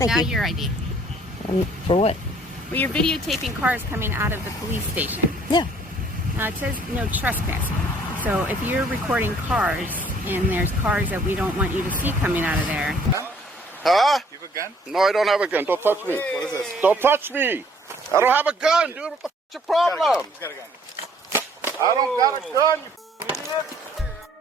Thank now you. your ID. For what? Well, you're videotaping cars coming out of the police station. Yeah. Now it says no trespassing. So if you're recording cars and there's cars that we don't want you to see coming out of there. Huh? You have a gun? No, I don't have a gun. Don't touch me. What is this? Don't touch me. I don't have a gun, dude. What the f*** your problem? He's got a gun. I don't got a gun, you idiot.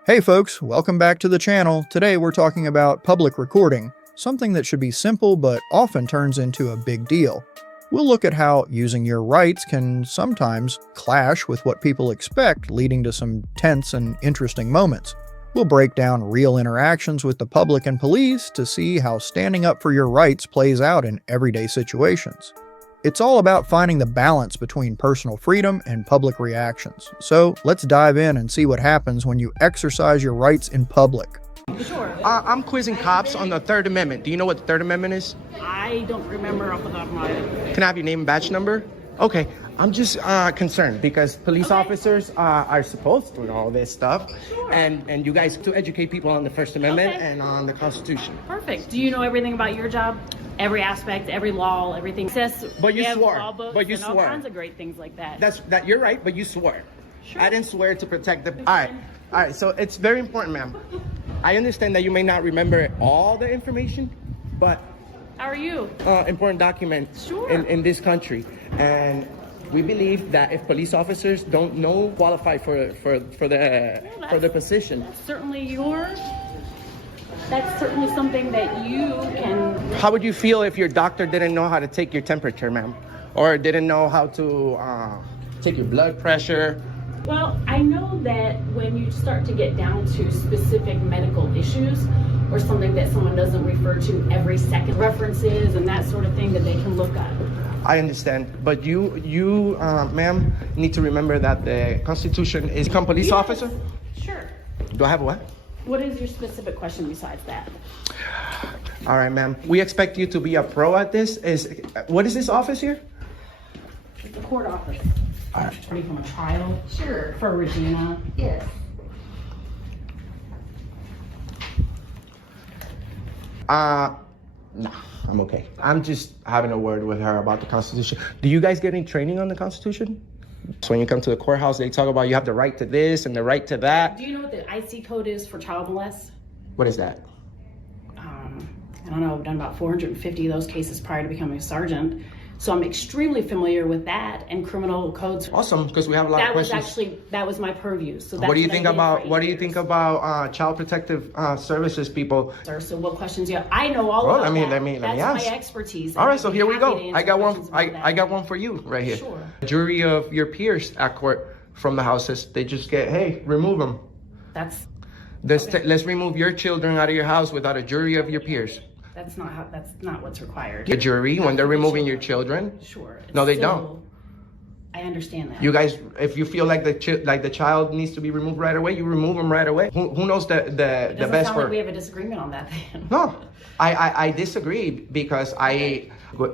Hey folks, welcome back to the channel. Today we're talking about public recording, something that should be simple but often turns into a big deal. We'll look at how using your rights can sometimes clash with what people expect, leading to some tense and interesting moments. We'll break down real interactions with the public and police to see how standing up for your rights plays out in everyday situations. It's all about finding the balance between personal freedom and public reactions. So let's dive in and see what happens when you exercise your rights in public. Sure. I'm quizzing cops on the Third Amendment. Do you know what the Third Amendment is? I don't remember off the top of my head. Can I have your name and badge number? Okay. I'm just concerned because police officers are supposed to know all this stuff. Sure. And you guys to educate people on the First Amendment Okay. and on the Constitution. Perfect. Do you know everything about your job? Every aspect, every law, everything. But you We have swore. law books But you and all swore. kinds of great things like that. That you're right, but you swore. Sure. I didn't swear to protect the. All right. So it's very important, ma'am. I understand that you may not remember all the information, but How are you? important document Sure. in this country, and we believe that if police officers don't know qualify for the position. That's certainly yours. That's certainly something that you can. How would you feel if your doctor didn't know how to take your temperature, ma'am, or didn't know how to take your blood pressure? Well, I know that when you start to get down to specific medical issues or something that someone doesn't refer to every second, references and that sort of thing that they can look at. I understand, but you, ma'am, need to remember that the Constitution is become police Yes. officer. Sure. Do I have a what? What is your specific question besides that? All right, ma'am. We expect you to be a pro at this. What is this office here? It's a court office. All right. Ready from a trial? Sure. For Regina? Yes. Nah, I'm okay. I'm just having a word with her about the Constitution. Do you guys get any training on the Constitution? So when you come to the courthouse, they talk about you have the right to this and the right to that. Do you know what the IC code is for child molest? What is that? I don't know, I've done about 450 of those cases prior to becoming a sergeant. So I'm extremely familiar with that and criminal codes. Awesome, because we have a lot of questions. That was my purview. So that's What do you I think did about for what do 8 you think years. about Child Protective Services people? Sir, so what questions you have? I know all Well, about let me That's ask. my expertise. All right, so I'd be here we happy to go. answer I got one. questions about that. I got one for you right here. Sure. A jury of your peers at court from the houses. They just get, hey, remove them. That's Let's remove your children out of your house without a jury of your peers. that's not what's required. A jury when they're For the removing your children. Sure. No, they Still, don't. I understand that. You guys, if you feel like the child needs to be removed right away, you remove them right away. Who knows the It best doesn't sound for? like we have a disagreement on that then. No, I disagree because I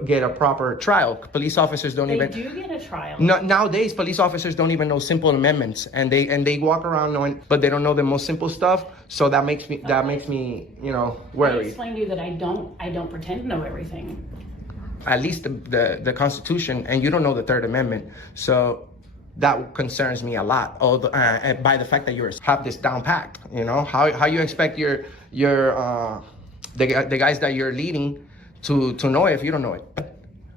get a proper trial. Police officers don't They even. do get a trial. No, nowadays, police officers don't even know simple amendments, and they walk around knowing, but they don't know the most simple stuff. So that makes me I worried. explained to you that I don't pretend to know everything. At least the Constitution, and you don't know the Third Amendment. So that concerns me a lot. By the fact that you have this down packed, how you expect the guys that you're leading to know it if you don't know it.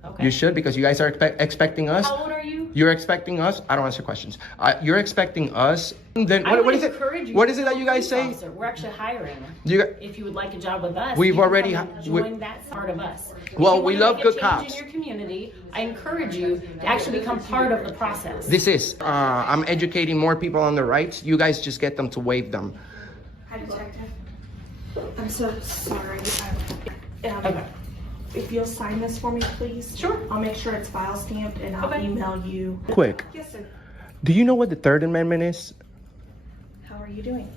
Okay. You should, because you guys are expecting us. How old are you? You're expecting us. I don't answer questions. You're expecting us. Then I would what is it? encourage you What to is it that become you a guys police say? officer. We're actually hiring. If you would like a job with us, We've you can already come and join that part of us. Well, If you we wanna love make a good change cops. In your community, I encourage you to actually become part of the process. This is. I'm educating more people on their rights. You guys just get them to waive them. Hi, Detective. I'm so sorry. Okay. If you'll sign this for me, please. Sure. I'll make sure it's file stamped and I'll Okay. email you. Quick. Yes, sir. Do you know what the Third Amendment is? How are you doing?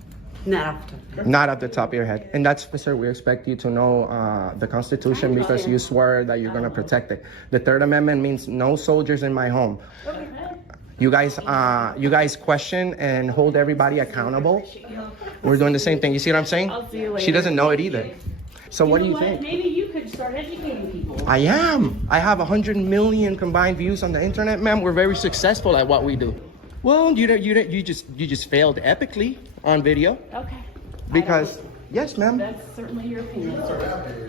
Not Not at the top of your head. And that's, sir, we expect you to know the Constitution because you swear that you're going to protect it. The Third Amendment means no soldiers in my home. You guys question and hold everybody accountable. We're doing the same thing. You see what I'm saying? I'll see you later. She doesn't know it either. So what do you know think? Maybe you could start educating people. I am. I have 100 million combined views on the internet, ma'am. We're very successful at what we do. Well, you just failed epically on video. Okay. Because yes, ma'am. That's certainly your opinion.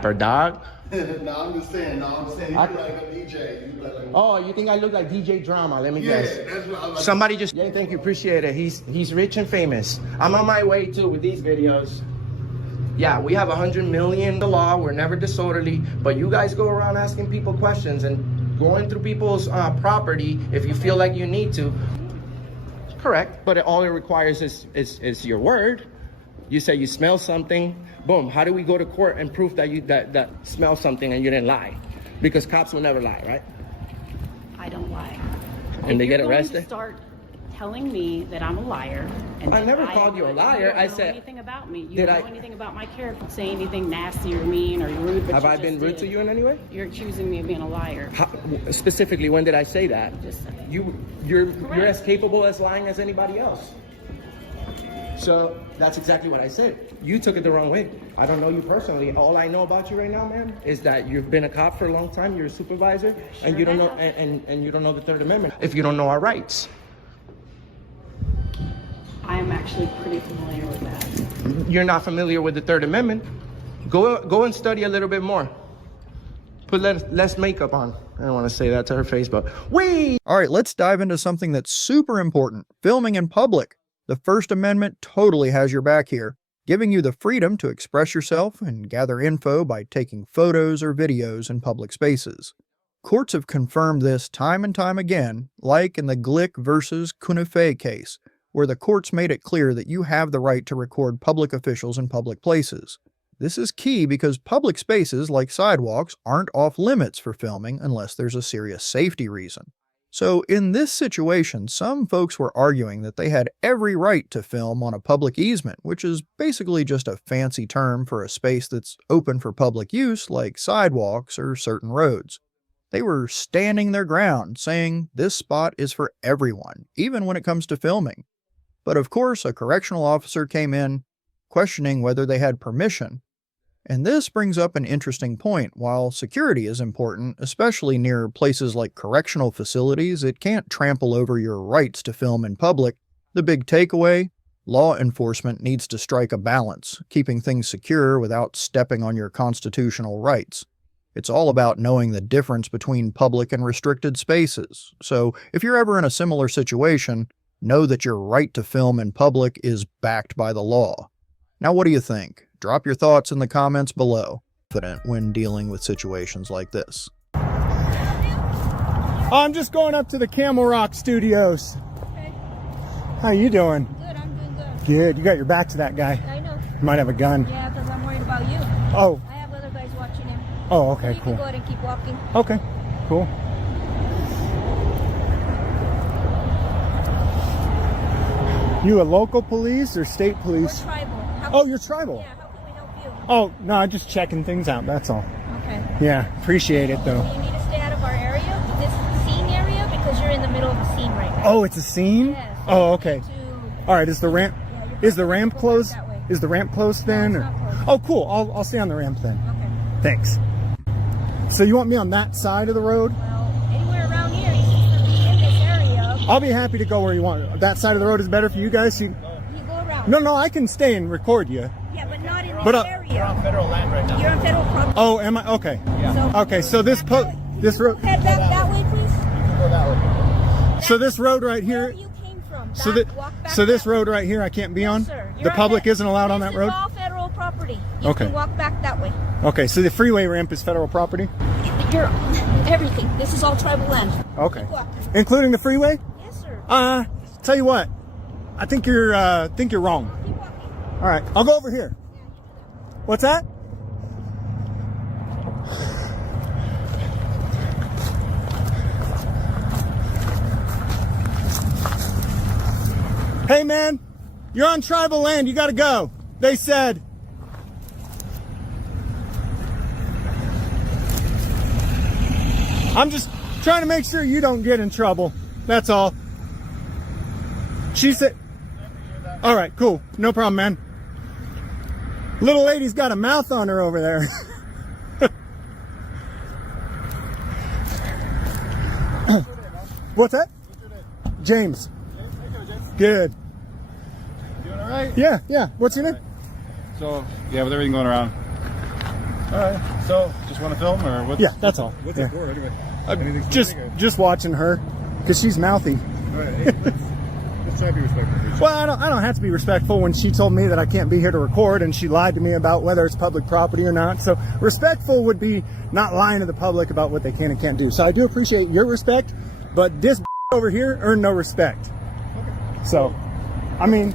Her dog. No, I'm just saying. You look like a DJ. You look like Oh, you think I look like DJ Drama? Let me guess. that's what I like. Somebody just. Yeah, thank you. Appreciate it. He's rich and famous. I'm on my way too with these videos. Yeah, we have 100 million. The law. We're never disorderly, but you guys go around asking people questions and going through people's property if you feel like you need to. Correct, but all it requires is your word. You say you smell something, boom. How do we go to court and prove that you that smell something and you didn't lie? Because cops will never lie, right? I don't lie. And they get You're going arrested? to start telling me that I'm a liar. And I that never called you a liar. You don't I know said. anything about me. You Did don't I- know anything about my character. Say anything nasty or mean or rude. But Have you I just been rude did. to you in any way? You're accusing me of being a liar. How, specifically, when did I say that? Just saying. You're Correct. as capable as lying as anybody else. So that's exactly what I said. You took it the wrong way. I don't know you personally. All I know about you right now, ma'am, is that you've been a cop for a long time. You're a supervisor, and you don't know have. and you don't know the Third Amendment. If you don't know our rights, I'm actually pretty familiar with that. you're not familiar with the Third Amendment. Go and study a little bit more. Put less makeup on. I don't want to say that to her face, but All right, let's dive into something that's super important, filming in public. The First Amendment totally has your back here, giving you the freedom to express yourself and gather info by taking photos or videos in public spaces. Courts have confirmed this time and time again, like in the Glick versus Cunifé case, where the courts made it clear that you have the right to record public officials in public places. This is key because public spaces like sidewalks aren't off limits for filming unless there's a serious safety reason. So in this situation, some folks were arguing that they had every right to film on a public easement, which is basically just a fancy term for a space that's open for public use like sidewalks or certain roads. They were standing their ground, saying this spot is for everyone, even when it comes to filming. But of course, a correctional officer came in, questioning whether they had permission. And this brings up an interesting point. While security is important, especially near places like correctional facilities, it can't trample over your rights to film in public. The big takeaway? Law enforcement needs to strike a balance, keeping things secure without stepping on your constitutional rights. It's all about knowing the difference between public and restricted spaces. So if you're ever in a similar situation, know that your right to film in public is backed by the law. Now, what do you think? Drop your thoughts in the comments below. Confident when dealing with situations like this. I'm just going up to the Camel Rock Studios. Okay. How you doing? Good, I'm doing good. Good. You got your back to that guy. I know. You might have a gun. Yeah, because I'm worried about you. Oh. I have other guys watching him. Oh, okay, You can cool. go ahead and keep walking. Okay, cool. You a local police or state We're police? tribal. Oh, you're tribal. Yeah, how can we help you? Oh, no, I'm just checking things out, that's all. Okay. Yeah, appreciate it though. You need to stay out of our area, this scene area, because you're in the middle of a scene right now. Oh, it's a scene? Yes. Oh, okay. To- All right, is the ramp is the ramp Go back closed? that way. Is the ramp closed then? it's or- not closed. Oh, cool. I'll stay on the ramp then. Okay. Thanks. So you want me on that side of the road? Well, anywhere around here, you seem to be in this area. I'll be happy to go where you want. That side of the road is better for you guys? You go around. No, I can stay and record you. Yeah, but not in this But, area. You're on federal land right now. You're on federal property. Oh, am I? Okay. So Okay, so this road. head back that way, please. So this road right here. Where you came from. So Back, that. walk back So this that way. road right here, I can't be on. Sir, The you're public isn't allowed on that road. This is all federal property. You Okay. can walk back that way. Okay, so the freeway ramp is federal property. You're everything. This is all tribal land. Okay, Walk. including the freeway. Yes, sir. Tell you what, I think you're wrong. Keep walking. All right, I'll go over here. What's that? Hey man, you're on tribal land, you gotta go. They said. I'm just trying to make sure you don't get in trouble. That's all. She said, all right, cool. No problem, man. Little lady's got a mouth on her over there. What's that? James. Good. Doing all right? Yeah. What's your name? So, yeah, with everything going around. All right. So, just want to film, or what's? Yeah, that's all. What's Yeah. it for anyway? Just watching her, because she's mouthy. All right. Hey, let's try to be respectful of each other. Well, I don't have to be respectful when she told me that I can't be here to record, and she lied to me about whether it's public property or not. So respectful would be not lying to the public about what they can and can't do. So I do appreciate your respect, but this over here earned no respect. Okay. So, I mean,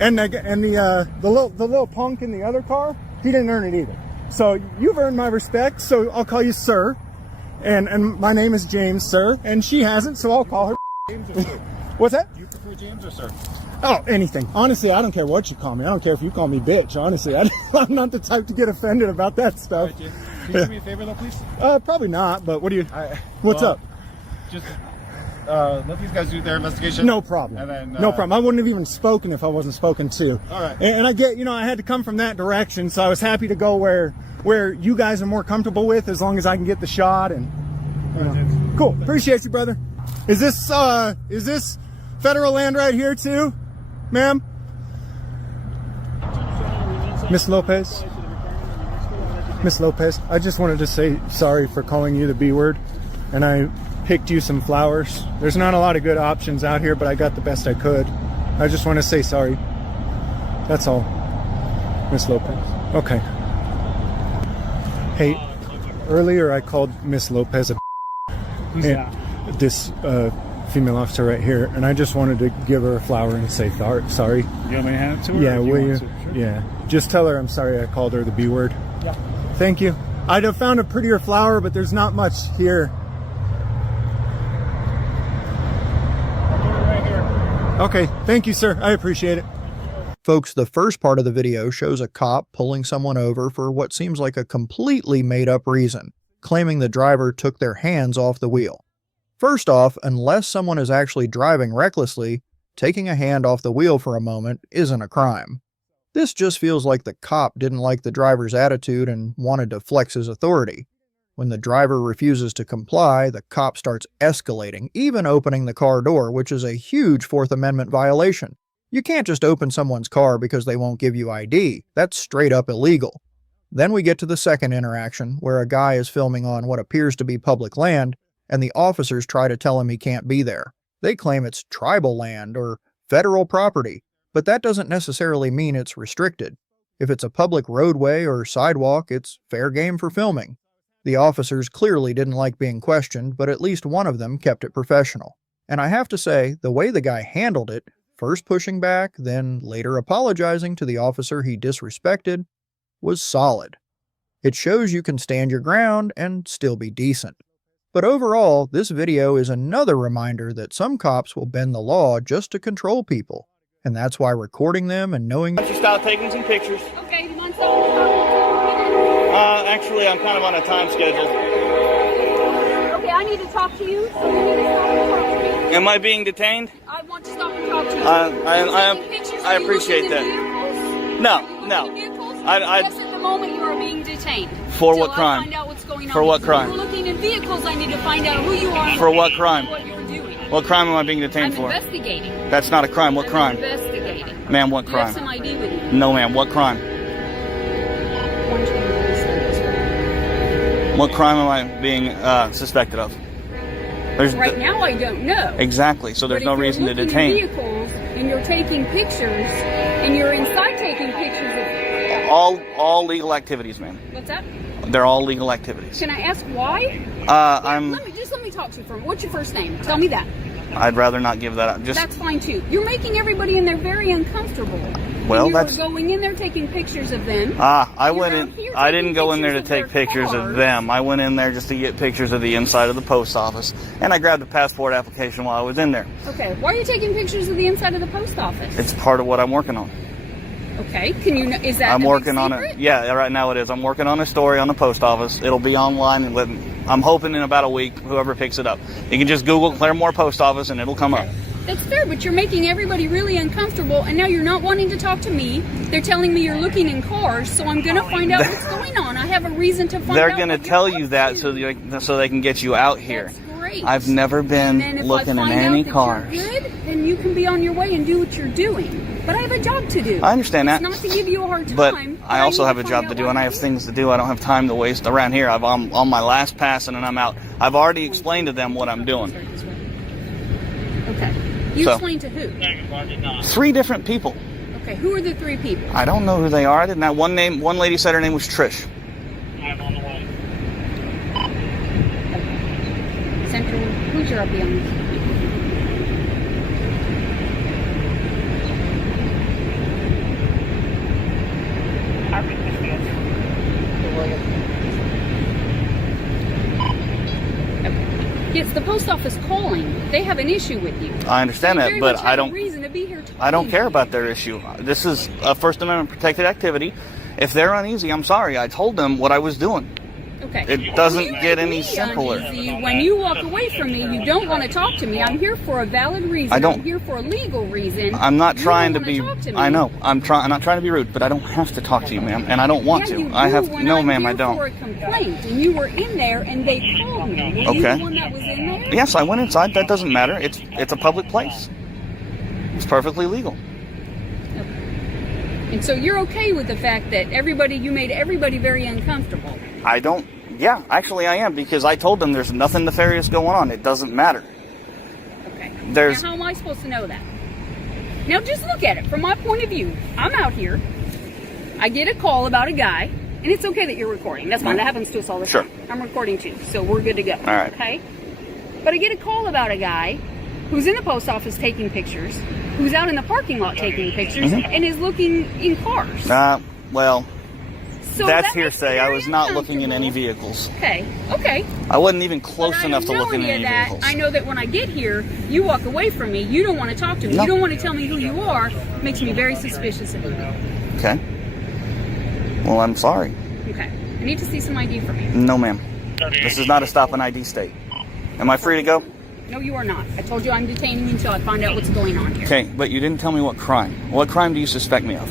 and the little punk in the other car, he didn't earn it either. So you've earned my respect. So I'll call you sir, and my name is James, sir, and she hasn't, so I'll call her. James or sir? What's that? Do you prefer James or sir? Oh, anything. Honestly, I don't care what you call me. I don't care if you call me bitch. Honestly, I'm not the type to get offended about that All stuff. right, James. Can you do me a favor though, please? Probably not, but what do you... What's well, up? Just let these guys do their investigation. No problem. And then, no problem. I wouldn't have even spoken if I wasn't spoken to. All right. And I get, I had to come from that direction, so I was happy to go where you guys are more comfortable with, as long as I can get the shot. And cool. Appreciate you, brother. Is this federal land right here too, ma'am? Miss Lopez? Miss Lopez, I just wanted to say sorry for calling you the B word, and I picked you some flowers. There's not a lot of good options out here, but I got the best I could. I just want to say sorry. That's all, Miss Lopez. Okay. Hey, earlier I called Miss Lopez a Who's that? This female officer right here, and I just wanted to give her a flower and say sorry. You want me to hand it to her? Yeah, will you? Sure. Yeah. Just tell her I'm sorry I called her the B word. Yeah. Thank you. I'd have found a prettier flower, but there's not much here. Right here. Okay. Thank you, sir. I appreciate it. Folks, the first part of the video shows a cop pulling someone over for what seems like a completely made-up reason, claiming the driver took their hands off the wheel. First off, unless someone is actually driving recklessly, taking a hand off the wheel for a moment isn't a crime. This just feels like the cop didn't like the driver's attitude and wanted to flex his authority. When the driver refuses to comply, the cop starts escalating, even opening the car door, which is a huge Fourth Amendment violation. You can't just open someone's car because they won't give you ID. That's straight up illegal. Then we get to the second interaction, where a guy is filming on what appears to be public land, and the officers try to tell him he can't be there. They claim it's tribal land or federal property, but that doesn't necessarily mean it's restricted. If it's a public roadway or sidewalk, it's fair game for filming. The officers clearly didn't like being questioned, but at least one of them kept it professional. And I have to say, the way the guy handled it, first pushing back, then later apologizing to the officer he disrespected, was solid. It shows you can stand your ground and still be decent. But overall, this video is another reminder that some cops will bend the law just to control people. And that's why recording them and knowing... Why don't you start taking some pictures? Okay, you want someone to talk Actually, I'm kind of on a time schedule. Okay, I need to talk to you, so you need to stop and talk to me. Am I being detained? I want to stop and talk to you. I appreciate that. No. Yes, at the moment you are being detained. For what crime? I find out what's going on. For what crime? If you're looking in vehicles, I need to find out who you are. For what crime? What you're doing. What crime am I being detained for? I'm investigating. That's not a crime. What crime? I'm investigating. Ma'am, what You have crime? some ID with you. No, ma'am. What crime? What crime am I being suspected of? Right now, I don't know. Exactly. So there's no reason to detain. If you're looking in vehicles and you're taking pictures, and you're inside taking pictures of... All legal activities, ma'am. What's that? They're all legal activities. Can I ask why? Let me talk to you for a minute. What's your first name? Tell me that. I'd rather not give that up. That's fine too. You're making everybody in there very uncomfortable. Well, and that's... You're going in there taking pictures of them. I didn't go in there to take pictures of them. I went in there just to get pictures of the inside of the post office. And I grabbed a passport application while I was in there. Okay. Why are you taking pictures of the inside of the post office? It's part of what I'm working on. Okay. Can you? Is that? I'm working on it. Yeah, right now it is. I'm working on a story on the post office. It'll be online, and I'm hoping in about a week, whoever picks it up. You can just Google Claremore Post Office, and it'll come up. That's fair, but you're making everybody really uncomfortable, and now you're not wanting to talk to me. They're telling me you're looking in cars, so I'm going to find out what's going on. I have a reason to find out. They're going to tell you that so they can get you out here. That's great. great. I've never been And then if looking I in find any out that cars. you're good, then you can be on your way and do what you're doing. But I have a job to do. I understand It's that. not to give you a hard time. But I also need have a find job out to do, why and I you're have doing things to do. I don't have time to waste around here. I'm on my last pass, and then I'm out. I've already explained to them what I'm doing. it. Okay. You So- explain to who? 3 different people. Okay, who are the 3 people? I don't know who they are. I didn't have one name. One lady said her name was Trish. Central, who's your RP on this? Yes, the post office calling. They have an issue with you. I understand They that, very but much I have a don't. reason to be here I don't talking care to about you. their issue. This is a First Amendment protected activity. If they're uneasy, I'm sorry. I told them what I was doing. Okay. It doesn't You get make any me simpler. uneasy. When you walk away from me, you don't want to talk to me. I'm here for a valid reason. I don't- I'm here for a legal reason. I'm not You trying to don't be. wanna talk to me. I know. I'm not trying to be rude, but I don't have to talk to you, ma'am, and I don't want Yeah, to. you I do have when no, I'm ma'am. here I don't. For a complaint, and you were in there, and they called me. Were you Okay. the one that was in there? Yes, I went inside. That doesn't matter. It's a public place. It's perfectly legal. And so you're okay with the fact that you made everybody very uncomfortable. I don't. Yeah, actually, I am because I told them there's nothing nefarious going on. It doesn't matter. Okay. There's. Now, how am I supposed to know that? Now, just look at it from my point of view. I'm out here. I get a call about a guy, and it's okay that you're recording. That's fine. That happens to us all the Sure. time. I'm recording too, so we're good to go. All right. Okay? But I get a call about a guy who's in the post office taking pictures, who's out in the parking lot taking pictures, and is looking in cars. Well, So that's that makes me hearsay. I very was not looking in any uncomfortable. vehicles. Okay. I wasn't even But close I enough to don't look know in any any of that. vehicles. I know that when I get here, you walk away from me. You don't want to talk to me. No. You don't want to tell me who you are. It makes me very suspicious of you. Okay. Well, I'm sorry. Okay. I need to see some ID from you. No, ma'am. This is not a stop and ID state. Am I free to go? No, you are not. I told you I'm detaining you until I find out what's going on here. Okay, but you didn't tell me what crime. What crime do you suspect me of?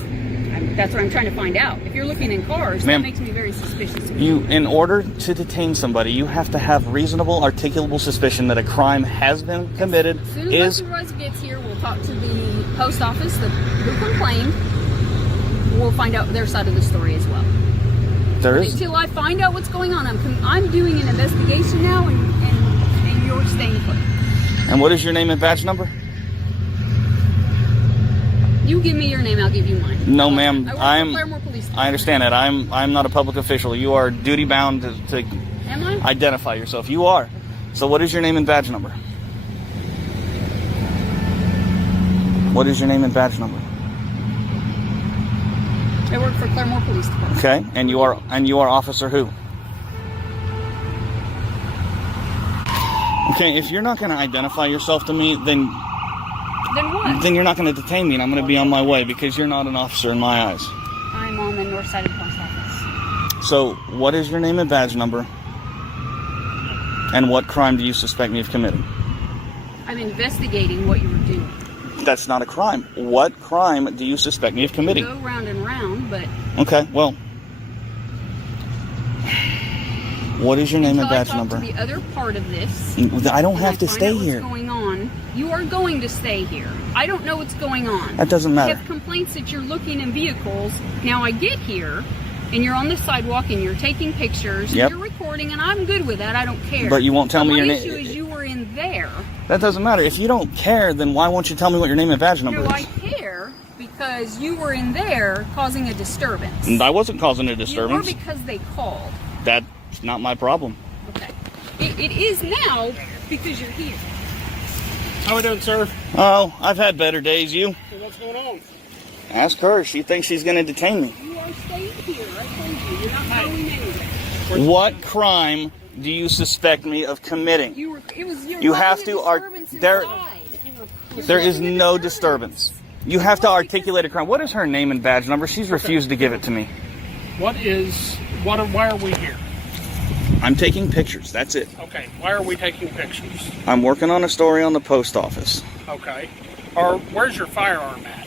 That's what I'm trying to find out. If you're looking in cars, Ma'am. that makes me very suspicious of you. In order to detain somebody, you have to have reasonable, articulable suspicion that a crime has been committed. As soon as my supervisor gets here, we'll talk to the post office, who complained. We'll find out their side of the story as well. There But is. until I find out what's going on, I'm doing an investigation now, and you're staying put. And what is your name and badge number? You give me your name, I'll give you mine. No, ma'am. I work I'm. for Claremore Police Department. I understand that. I'm not a public official. You are duty bound to Am I? identify yourself. You are. So what is your name and badge number? What is your name and badge number? I work for Claremore Police Department. Okay, and you are Officer who? Okay, if you're not going to identify yourself to me, then what? Then you're not going to detain me, and I'm going to be on my way because you're not an officer in my eyes. I'm on the north side of the post office. So, what is your name and badge number? And what crime do you suspect me of committing? I'm investigating what you were doing. That's not a crime. What crime do you suspect me of committing? Go round and round, but Okay, well, what is your name and badge until I number? talk to the other part of this, I don't and have to find stay out what's here. going on. You are going to stay here. I don't know what's going on. That doesn't matter. I have complaints that you're looking in vehicles. Now I get here, and you're on the sidewalk, and you're taking pictures, Yep. and you're recording, and I'm good with that. I don't care. But you won't tell me your My name. issue is you were in there. That doesn't matter. If you don't care, then why won't you tell me what your name and badge number No, I is? care because you were in there causing a disturbance. And I wasn't causing a You disturbance. were because they called. That's not my problem. Okay. It is now because you're here. How we doing, sir? Oh, I've had better days. You? What's going on? Ask her. She thinks she's going to detain me. You are staying here. I told you. You're not going anywhere. What crime do you suspect me of committing? You have to there is no disturbance. You have to articulate a crime. What is her name and badge number? She's refused to give it to me. Why are we here? I'm taking pictures. That's it. Okay, why are we taking pictures? I'm working on a story on the post office. Okay. Or where's your firearm at?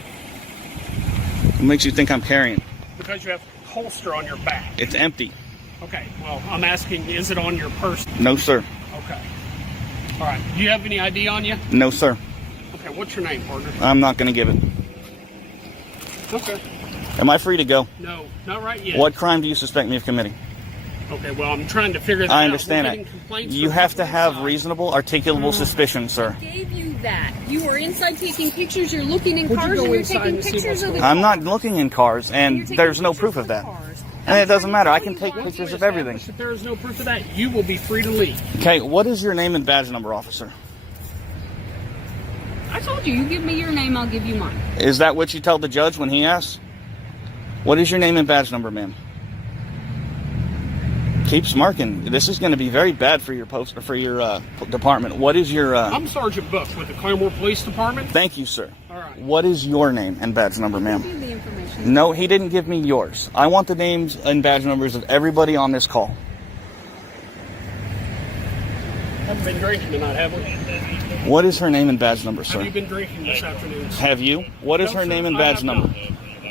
What makes you think I'm carrying? Because you have a holster on your back. It's empty. Okay, well, I'm asking, is it on your person? No, sir. Okay. All right. Do you have any ID on you? No, sir. Okay. What's your name, partner? I'm not going to give it. Okay. Am I free to go? No, not right yet. What crime do you suspect me of committing? Okay. Well, I'm trying to figure that out. I understand We're it. getting complaints You from have to people have inside. reasonable, articulable suspicion, sir. Gave you that. You were inside taking pictures. You're looking in Would you cars go and you're inside taking and see pictures what's of the going I'm not looking in cars, You're and taking there's no pictures proof of that. cars. And it doesn't matter. I can Once take we pictures of Establish everything. If there is no proof of that, you will be free to leave. Okay, what is your name and badge number, officer? I told you, you give me your name, I'll give you mine. Is that what you tell the judge when he asks? What is your name and badge number, ma'am? Keep smirking. This is going to be very bad for your post or for your department. What is your? I'm Sergeant Book with the Claremore Police Department. Thank you, sir. All right. What is your name and badge number, Give ma'am? you the information. No, he didn't give me yours. I want the names and badge numbers of everybody on this call. Haven't been drinking tonight, have we? What is her name and badge number, Have sir? you been drinking this afternoon? Have you? What is No, her sir, name and I badge have number? not.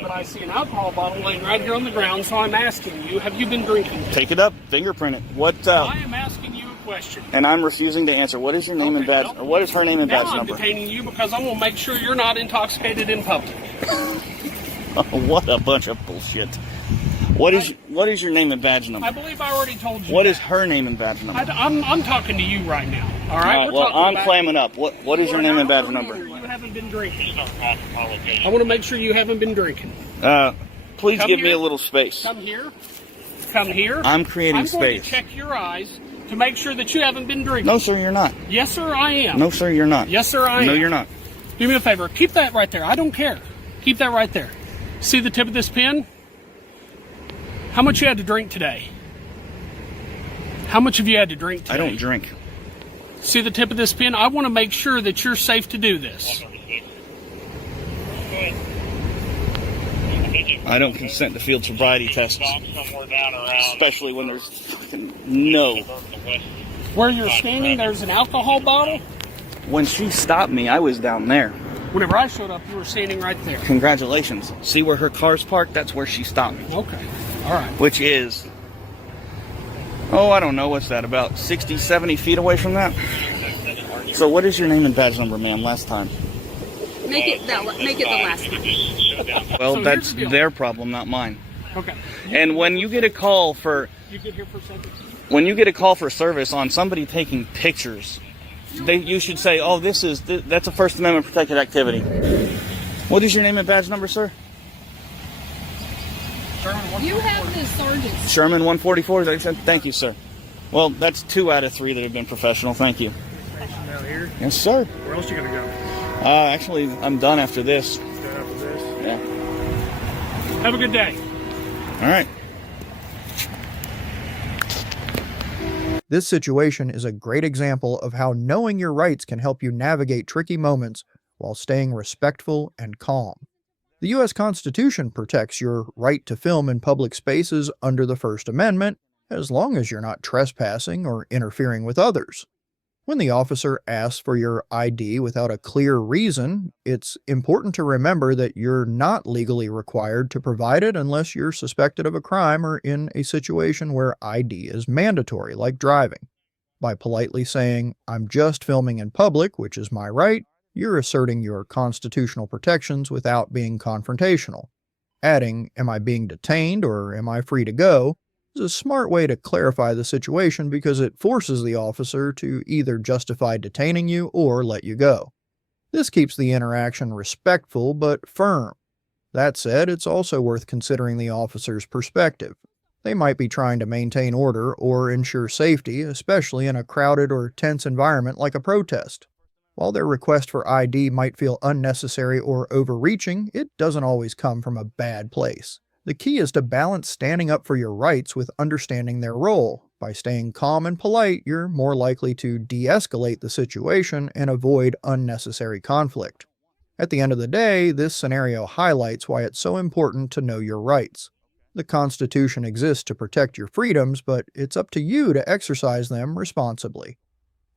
But I see an alcohol bottle laying right here on the ground, so I'm asking you, have you been drinking? Take it up, fingerprint it. What? I am asking you a question. And I'm refusing to answer. What is your name and badge? Or what is her name and Now badge I'm number? detaining you because I want to make sure you're not intoxicated in public. What a bunch of bullshit. What is your name and badge number? I believe I already told you. What that. is her name and badge number? I'm talking to you right now. All right. All right, We're well, talking I'm about- clamming up. What is your name and badge number? You haven't been drinking. I want to make sure you haven't been drinking. Please Come give me here. a little space. Come here. Come here. I'm creating I'm going space. to check your eyes to make sure that you haven't been drinking. No, sir, you're not. Yes, sir, I am. No, sir, you're not. Yes, sir, I am. No, you're not. Do me a favor. Keep that right there. I don't care. Keep that right there. See the tip of this pen? How much you had to drink today? How much have you had to drink today? I don't drink. See the tip of this pen? I want to make sure that you're safe to do this. I don't consent to field sobriety tests. Especially when there's fucking no. Where you're standing, there's an alcohol bottle. When she stopped me, I was down there. Whenever I showed up, you were standing right there. Congratulations. See where her car's parked? That's where she stopped me. Okay. All right. Which is, oh, I don't know, what's that, about 60, 70 feet away from that? So what is your name and badge number, ma'am, last time? Make it the last time. Well, So here's that's the deal. their problem, not mine. Okay. And when you get a call for You get here for a second. when you get a call for service on somebody taking pictures, you should say, "Oh, that's a First Amendment protected activity." What is your name and badge number, sir? You have the sergeant's. Sherman 144. They said, "Thank you, sir." Well, that's 2 out of 3 that have been professional. Thank you. Down here. Yes, sir. Where else you gonna go? Actually, I'm done after this. After this. Yeah. Have a good day. All right. This situation is a great example of how knowing your rights can help you navigate tricky moments while staying respectful and calm. The U.S. Constitution protects your right to film in public spaces under the First Amendment, as long as you're not trespassing or interfering with others. When the officer asks for your ID without a clear reason, it's important to remember that you're not legally required to provide it unless you're suspected of a crime or in a situation where ID is mandatory, like driving. By politely saying, "I'm just filming in public, which is my right," you're asserting your constitutional protections without being confrontational. Adding, "Am I being detained or am I free to go?" is a smart way to clarify the situation because it forces the officer to either justify detaining you or let you go. This keeps the interaction respectful but firm. That said, it's also worth considering the officer's perspective. They might be trying to maintain order or ensure safety, especially in a crowded or tense environment like a protest. While their request for ID might feel unnecessary or overreaching, it doesn't always come from a bad place. The key is to balance standing up for your rights with understanding their role. By staying calm and polite, you're more likely to de-escalate the situation and avoid unnecessary conflict. At the end of the day, this scenario highlights why it's so important to know your rights. The Constitution exists to protect your freedoms, but it's up to you to exercise them responsibly.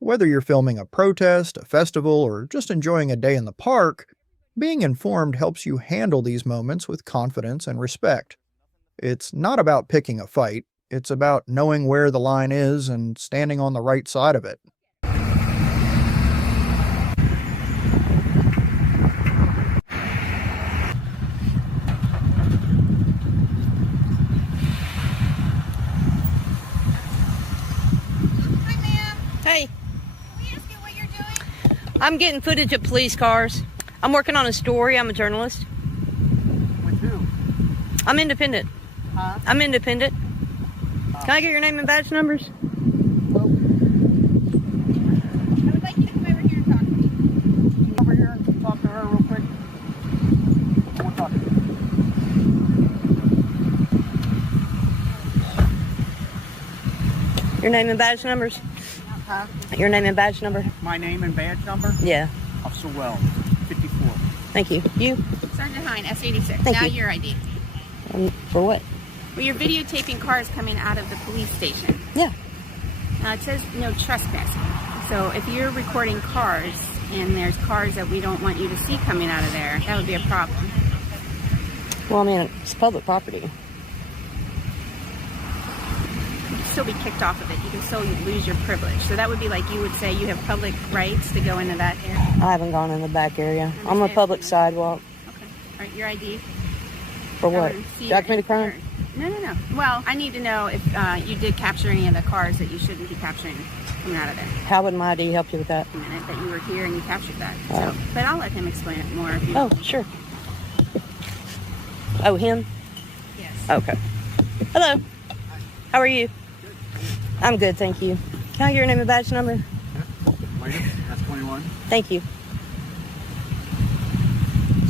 Whether you're filming a protest, a festival, or just enjoying a day in the park, being informed helps you handle these moments with confidence and respect. It's not about picking a fight, it's about knowing where the line is and standing on the right side of it. Hey. Can we ask you what you're doing? I'm getting footage of police cars. I'm working on a story. I'm a journalist. With who? I'm independent. Huh? I'm independent. Can I get your name and badge numbers? I would like you to come over here and talk to me. Come over here and talk to her real quick. We'll talk to you. Your name and badge numbers? Huh? Your name and badge number? My name and badge number? Yeah. Officer Wells, 54. Thank you. You? Sergeant Hine, S86. Thank now you. your ID. For what? Well, you're videotaping cars coming out of the police station. Yeah. Now it says no trespassing. So if you're recording cars and there's cars that we don't want you to see coming out of there, that would be a problem. Well, I mean, it's public property. You'd still be kicked off of it. You can still lose your privilege. So that would be like you would say you have public rights to go into that area. I haven't gone in the back area. I'm a public sidewalk. Okay. All right, your ID. For what? Did I commit a crime? No. Well, I need to know if you did capture any of the cars that you shouldn't be capturing coming out of there. How would my ID help you with that? A minute that you were here and you captured that. So, but I'll let him explain it more if you Oh, sure. Oh, him? Yes. Okay. Hello. How are you? I'm good, thank you. Can I get your name and badge number? That's 21. Thank you.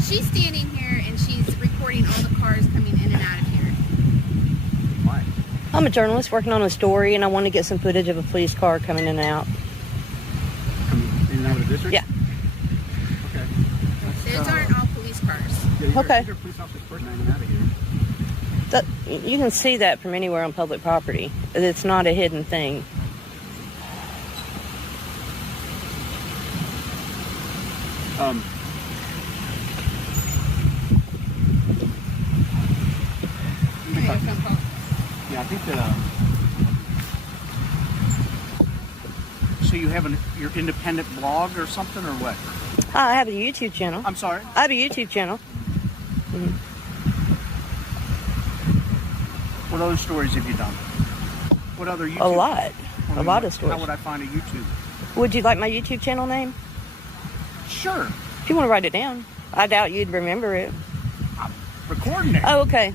She's standing here and she's recording all the cars coming in and out of here. Why? I'm a journalist working on a story, and I want to get some footage of a police car coming in and out. In and out of the district? Yeah. Okay. Those aren't all police cars. Yeah, Okay. These are police officers first in and out of here. You can see that from anywhere on public property. It's not a hidden thing. Yeah, I think that. So you have your independent blog or something, or what? I have a YouTube channel. I'm sorry. I have a YouTube channel. Mm-hmm. What other stories have you done? What other YouTube? A lot. Well, A lot of stories. How would I find a YouTube? Would you like my YouTube channel name? Sure. If you want to write it down. I doubt you'd remember it. I'm recording it. Oh, okay.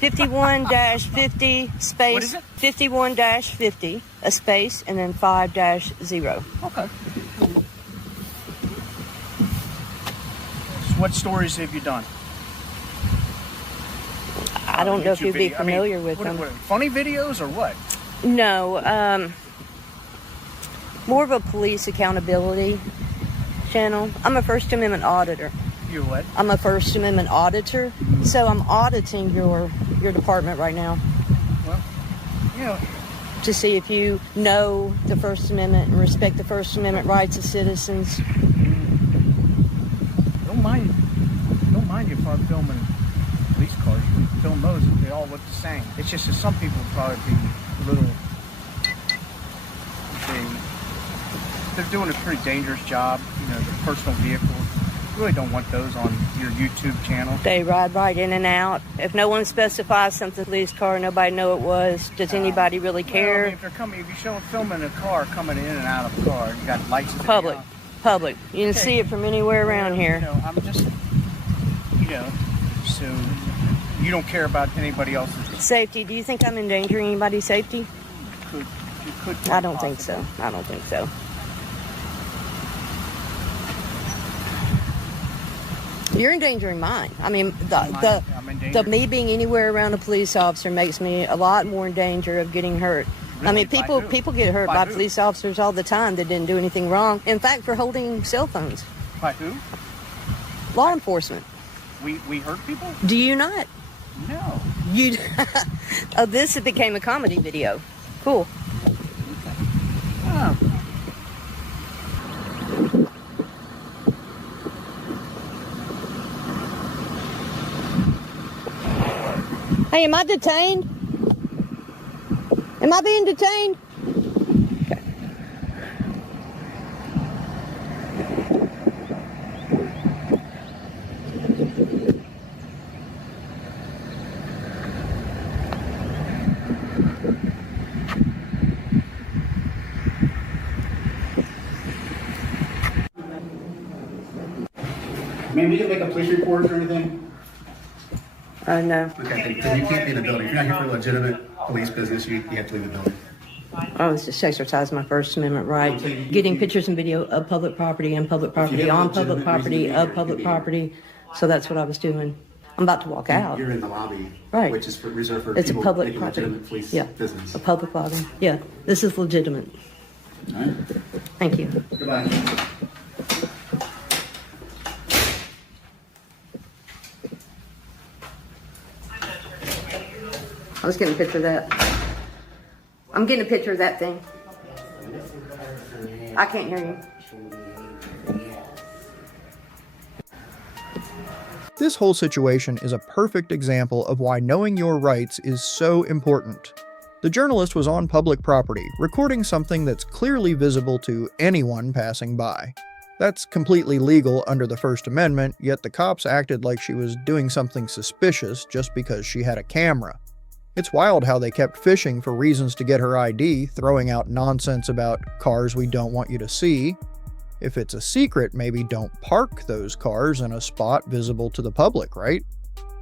51-50 space. What is it? 51-50, a space, and then 5-0. Okay. So what stories have you done? I don't know if you'd be video. familiar with them. What, funny videos or what? No, more of a police accountability channel. I'm a First Amendment auditor. You're what? I'm a First Amendment auditor, so I'm auditing your department right now. Well, yeah. To see if you know the First Amendment and respect the First Amendment rights of citizens. Don't mind if I'm filming police cars. You can film those; they all look the same. It's just that some people probably be a little. They're doing a pretty dangerous job. You know, the personal vehicles. You really don't want those on your YouTube channel. They ride right in and out. If no one specifies something police car, nobody know it was. Does anybody really care? Well, I mean, if they're coming, if you're filming a car coming in and out of a car, you got lights. Public. You can see it from anywhere around here. You know, I'm just, so you don't care about anybody else's safety. Do you think I'm endangering anybody's safety? You could. I don't think so. I don't think so. You're endangering mine. I mean, the me being anywhere around a police officer makes me a lot more in danger of getting hurt. Really? I mean, people get hurt by who? police officers all the time that didn't do anything wrong. In fact, for holding cell phones. By who? Law enforcement. We hurt people? Do you not? No. You. Oh, this became a comedy video. Cool. Oh. Hey, am I detained? Am I being detained? Okay. mean, we can make a police report or anything. No. Okay, then you can't be in the building. If you're not here for legitimate police business, you have to leave the building. Oh, it's just exercise my First Amendment right. Getting pictures and video of public property and public property have on legitimate public property reason to be of here, public you can be property. So that's what I was doing. I'm about to walk out. You're in the lobby, Right. which is reserved for It's a people public making property. legitimate police Yeah, business. a public lobby. Yeah, this is legitimate. All right. Thank you. Goodbye. I was getting a picture of that. I'm getting a picture of that thing. I can't hear you. This whole situation is a perfect example of why knowing your rights is so important. The journalist was on public property, recording something that's clearly visible to anyone passing by. That's completely legal under the First Amendment, yet the cops acted like she was doing something suspicious just because she had a camera. It's wild how they kept fishing for reasons to get her ID, throwing out nonsense about cars we don't want you to see. If it's a secret, maybe don't park those cars in a spot visible to the public, right?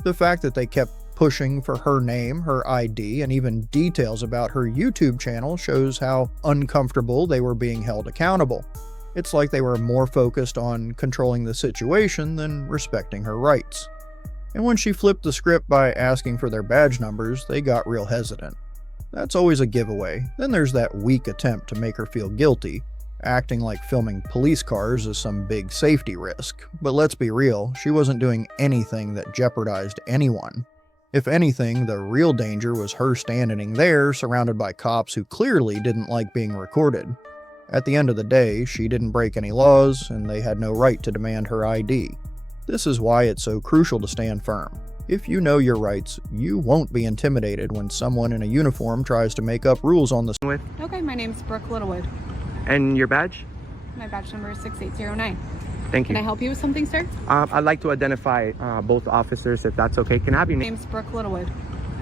The fact that they kept pushing for her name, her ID, and even details about her YouTube channel shows how uncomfortable they were being held accountable. It's like they were more focused on controlling the situation than respecting her rights. And when she flipped the script by asking for their badge numbers, they got real hesitant. That's always a giveaway. Then there's that weak attempt to make her feel guilty, acting like filming police cars is some big safety risk. But let's be real, she wasn't doing anything that jeopardized anyone. If anything, the real danger was her standing there surrounded by cops who clearly didn't like being recorded. At the end of the day, she didn't break any laws, and they had no right to demand her ID. This is why it's so crucial to stand firm. If you know your rights, you won't be intimidated when someone in a uniform tries to make up rules on the with. Okay, my name's Brooke Littlewood. And your badge? My badge number is 6809. Thank you. Can I help you with something, sir? I'd like to identify both officers, if that's okay. Can I have your My name? name's Brooke Littlewood.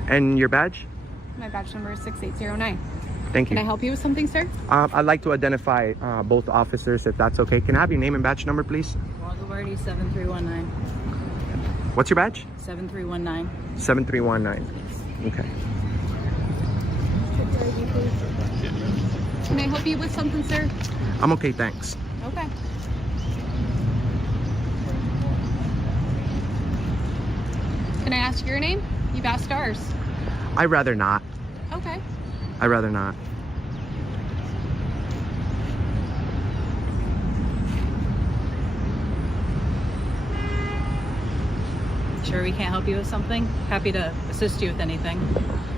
And your badge? My badge number is 6809. Thank you. Can I help you with something, sir? I'd like to identify both officers, if that's okay. Can I have your name and badge number, please? Walgawarty 7319. What's your badge? 7319. 7319. Okay. Can I help you with something, sir? I'm okay, thanks. Okay. Can I ask your name? You've asked ours. I'd rather not. Okay. I'd rather not. Sure we can't help you with something? Happy to assist you with anything.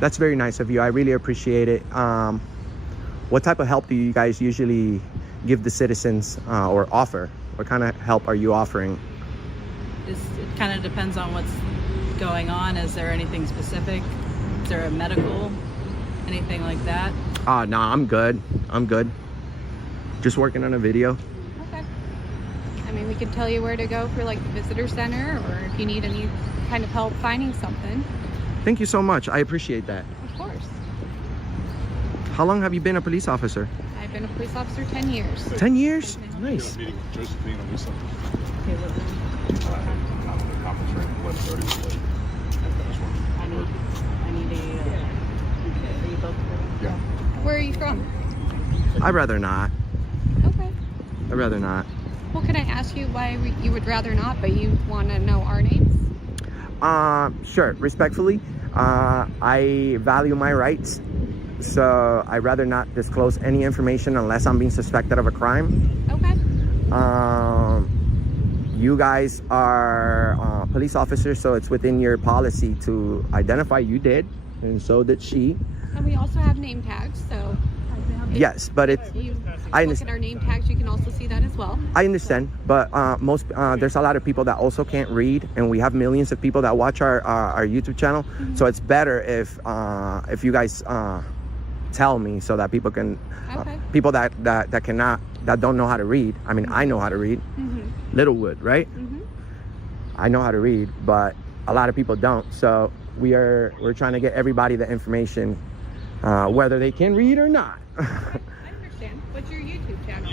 That's very nice of you. I really appreciate it. What type of help do you guys usually give the citizens or offer? What kind of help are you offering? It kind of depends on what's going on. Is there anything specific? Is there a medical? Anything like that? No, I'm good. I'm good. Just working on a video. Okay. I mean, we can tell you where to go for like the visitor center, or if you need any kind of help finding something. Thank you so much. I appreciate that. Of course. How long have you been a police officer? I've been a police officer 10 years. 10 years? Nice. Okay, I need are you both? Yeah. Where are you from? I'd rather not. Okay. I'd rather not. Well, can I ask you why you would rather not, but you want to know our names? Sure. Respectfully, I value my rights, so I'd rather not disclose any information unless I'm being suspected of a crime. Okay. You guys are police officers, so it's within your policy to identify you did, and so did she. And we also have name tags, so Yes, but it's. you I look at our name tags, you can also see that as well. I understand, but there's a lot of people that also can't read, and we have millions of people that watch our YouTube channel. Mm-hmm. So it's better if you guys tell me, so that people can people that don't know how to read. I mean, I know how to read. Mm-hmm. Littlewood, right? Mm-hmm. I know how to read, but a lot of people don't. So we're trying to get everybody the information, whether they can read or not. I understand. What's your YouTube channel?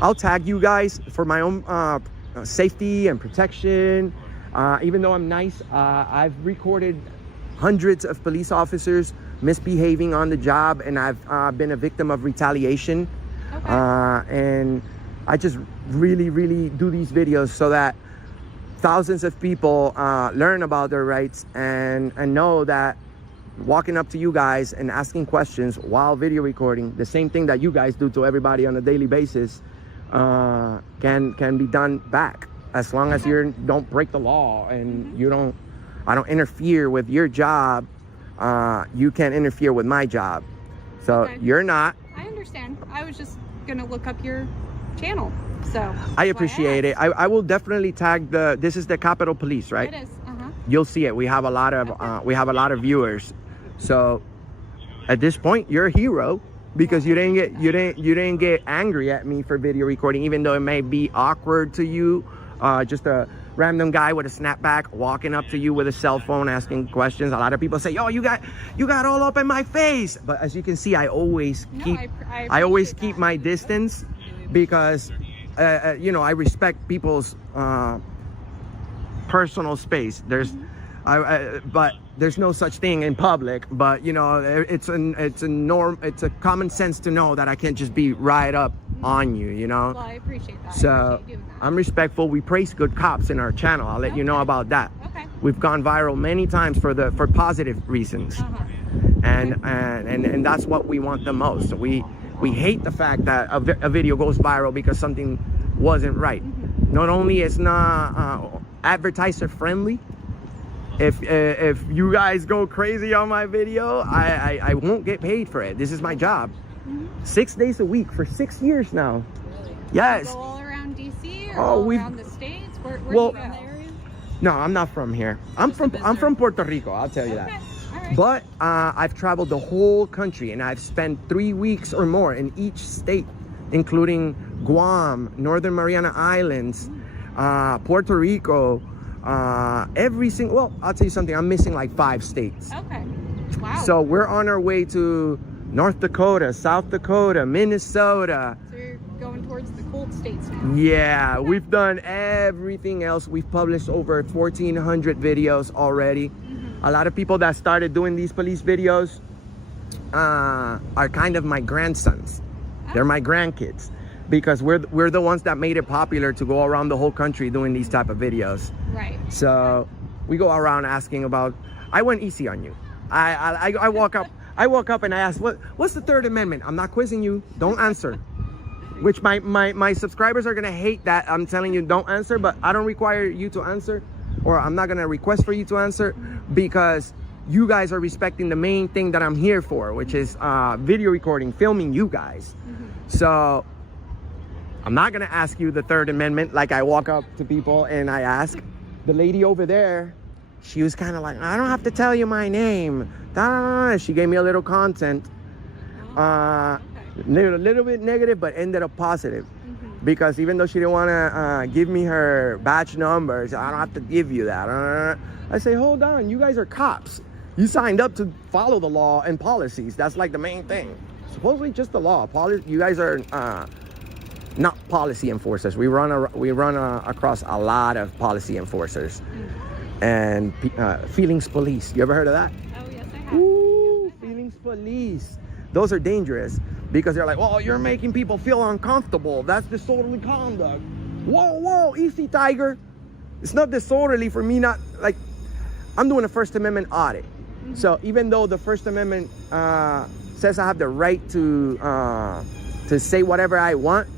I'll tag you guys for my own safety and protection. Even though I'm nice, I've recorded hundreds of police officers misbehaving on the job, and I've been a victim of retaliation. And I just really do these videos so that thousands of people learn about their rights and know that walking up to you guys and asking questions while video recording, the same thing that you guys do to everybody on a daily basis, can be done back, as long as you don't break the law and I don't interfere with your job. You can't interfere with my job. So you're not. I understand. I was just gonna look up your channel, so I appreciate it. I will definitely tag this is the Capitol Police, right? It is. You'll see it. We have a lot of viewers. So at this point, you're a hero, because you didn't get angry at me for video recording, even though it may be awkward to you. Just a random guy with a snapback walking up to you with a cell phone asking questions. A lot of people say, "Yo, you got all up in my face," but as you can see, I always keep my distance, because I respect people's personal space. But there's no such thing in public. But it's a common sense to know that I can't just be right up on you. Well, I appreciate that. So I'm respectful. We praise good cops in our channel. I'll let you know about that. Okay. We've gone viral many times for positive reasons, and that's what we want the most. We hate the fact that a video goes viral because something wasn't right. Not only it's not advertiser friendly. If you guys go crazy on my video, I won't get paid for it. This is my job. 6 days a week for 6 years now. Yes. Go all around DC or all around the States? Where are you from, the area? No, I'm not from here. I'm from Puerto Rico, I'll tell you that. All right. But I've traveled the whole country, and I've spent 3 weeks or more in each state, including Guam, Northern Mariana Islands, Puerto Rico, every single, well, I'll tell you something, I'm missing like 5 states. Okay. Wow. So we're on our way to North Dakota, South Dakota, Minnesota. So you're going towards the cold states now. Yeah, we've done everything else. We've published over 1,400 videos already. A lot of people that started doing these police videos are kind of my grandsons. They're my grandkids, because we're the ones that made it popular to go around the whole country doing these type of videos. Right. So we go around asking about. I went easy on you. I walk up and I ask, what's the Third Amendment? I'm not quizzing you. Don't answer. Which my subscribers are gonna hate that I'm telling you don't answer, but I don't require you to answer, or I'm not gonna request for you to answer, because you guys are respecting the main thing that I'm here for, which is video recording, filming you guys. So I'm not gonna ask you the Third Amendment like I walk up to people and I ask. The lady over there, she was kind of like, I don't have to tell you my name. She gave me a little content, a little bit negative, but ended up positive. Because even though she didn't want to give me her badge numbers, I don't have to give you that. I say, hold on, you guys are cops. You signed up to follow the law and policies. That's like the main thing. Supposedly just the law. You guys are not policy enforcers. We run across a lot of policy enforcers. And feelings police. You ever heard of that? Oh, yes, I have. Ooh, feelings police. Those are dangerous, because they're like, well, you're making people feel uncomfortable. That's disorderly conduct. Whoa, easy, tiger. It's not disorderly for me not, like, I'm doing a First Amendment audit. So even though the First Amendment says I have the right to say whatever I want,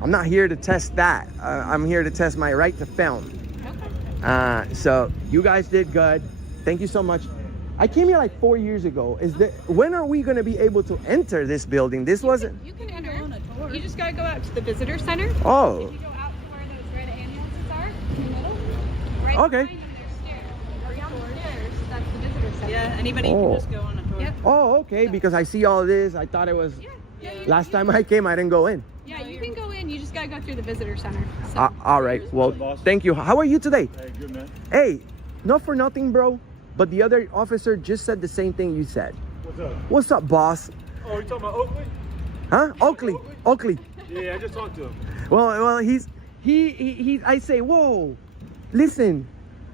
I'm not here to test that. I'm here to test my right to film. So you guys did good. Thank you so much. I came here like 4 years ago. When are we going to be able to enter this building? This wasn't. You can enter on a tour. You just gotta go out to the visitor center. Oh. If you go out to where those red ambulances are, in the middle, right Okay. behind them, there's stairs. Or downstairs, that's the visitor center. Yeah, anybody can just go on a tour. Yep. Oh, okay. Because I see all this. I thought it was. Last time I came, I didn't go in. Yeah, you can go in. You just gotta go through the visitor center. So. All right. Well, thank you. How are you today? Hey, good, man. Hey, not for nothing, bro, but the other officer just said the same thing you said. What's up? What's up, boss? Oh, you talking about Oakley? Huh? Oakley. Yeah, I just talked to him. Well, I say, whoa, listen,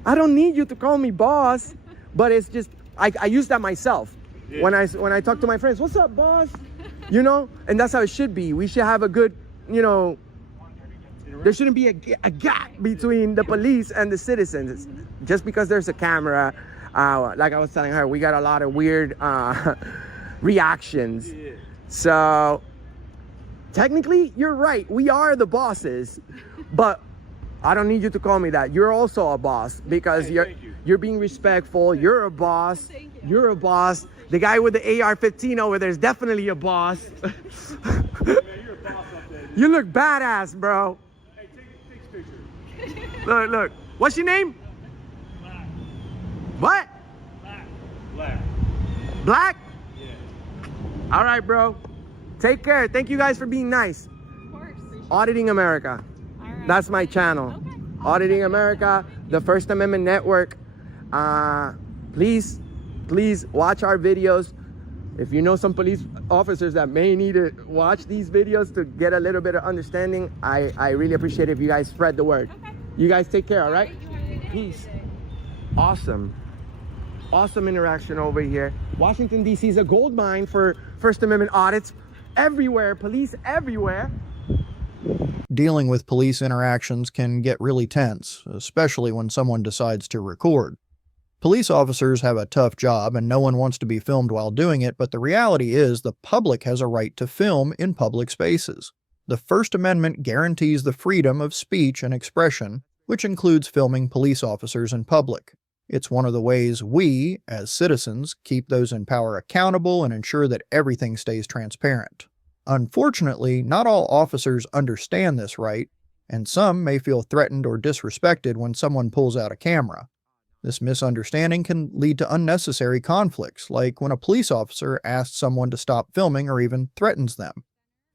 I don't need you to call me boss, but it's just, I use that myself. Yeah. When I talk to my friends, what's up, boss? You know, and that's how it should be. We should have a good, you know, there shouldn't be a gap between the police and the citizens. Just because there's a camera, like I was telling her, we got a lot of weird reactions. Yeah. So technically, you're right. We are the bosses, but I don't need you to call me that. You're also a boss because you're being respectful. You're a boss. You're a boss. The guy with the AR-15 over there is definitely a boss. You look badass, bro. Hey, take picture. Look. What's your name? Black. What? Black. Black? Yeah. All right, bro. Take care. Thank you guys for being nice. Of course. Auditing America. All right. That's my channel. Okay. Auditing America, the First Amendment Network. Please watch our videos. If you know some police officers that may need to watch these videos to get a little bit of understanding, I really appreciate it if you guys spread the word. Okay. You guys take care, all right? Peace. Awesome interaction over here. Washington, D.C. is a gold mine for First Amendment audits everywhere, police everywhere. Dealing with police interactions can get really tense, especially when someone decides to record. Police officers have a tough job and no one wants to be filmed while doing it, but the reality is the public has a right to film in public spaces. The First Amendment guarantees the freedom of speech and expression, which includes filming police officers in public. It's one of the ways we, as citizens, keep those in power accountable and ensure that everything stays transparent. Unfortunately, not all officers understand this right, and some may feel threatened or disrespected when someone pulls out a camera. This misunderstanding can lead to unnecessary conflicts, like when a police officer asks someone to stop filming or even threatens them.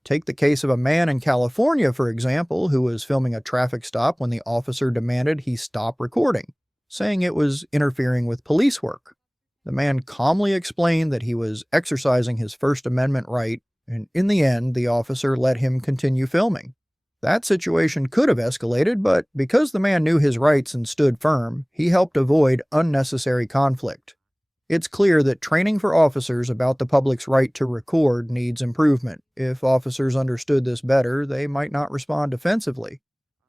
Take the case of a man in California, for example, who was filming a traffic stop when the officer demanded he stop recording, saying it was interfering with police work. The man calmly explained that he was exercising his First Amendment right, and in the end, the officer let him continue filming. That situation could have escalated, but because the man knew his rights and stood firm, he helped avoid unnecessary conflict. It's clear that training for officers about the public's right to record needs improvement. If officers understood this better, they might not respond defensively.